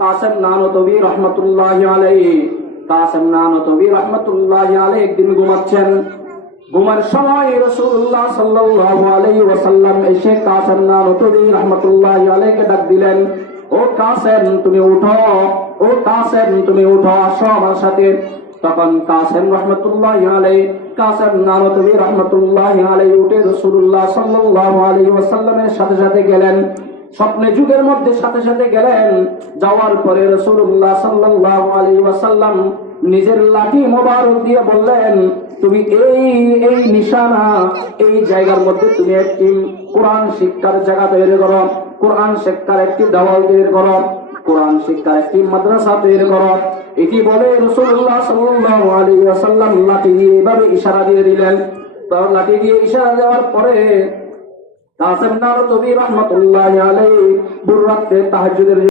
কাসেম নানতবী রহমতুল্লাহি আলাইহি একদিন ঘুমাচ্ছেন। ঘুমার সময় রাসূলুল্লাহ সাল্লাল্লাহু আলাইহি ওয়াসাল্লাম এসে কাসেম নানতবী রহমতুল্লাহি আলাইহিকে ডাক দিলেন, ও কাসেম তুমি উঠো, ও কাসেম তুমি উঠো, আসো আমার সাথে। তখন কাসেম নানতবী রহমতুল্লাহি আলাইহি উঠে রাসূলুল্লাহ সাল্লাল্লাহু আলাইহি ওয়াসাল্লামের সাথে সাথে গেলেন। স্বপ্নে যুগের মধ্যে সাথে সাথে গেলেন। যাওয়ার পরে রাসূলুল্লাহ সাল্লাল্লাহু আলাইহি ওয়াসাল্লাম নিজের লাঠি মোবারক দিয়ে বললেন, তুমি এই নিশানা, এই জায়গার মধ্যে তুমি একটি কোরআন শিক্ষার জায়গা তৈরি করো, কোরআন শিক্ষার একটি দেওয়াল তৈরি করো, কোরআন শিক্ষার একটি মাদ্রাসা তৈরি করো। এটি বলে রাসূলুল্লাহ সাল্লাল্লাহু আলাইহি ওয়াসাল্লাম লাঠি দিয়ে এভাবে ইশারা দিয়ে দিলেন। তার লাঠি দিয়ে ইশারা দেওয়ার পরে কাসেম নানতবী রহমতুল্লাহি আলাইহি ভোর রাতে তাহাজ্জুদের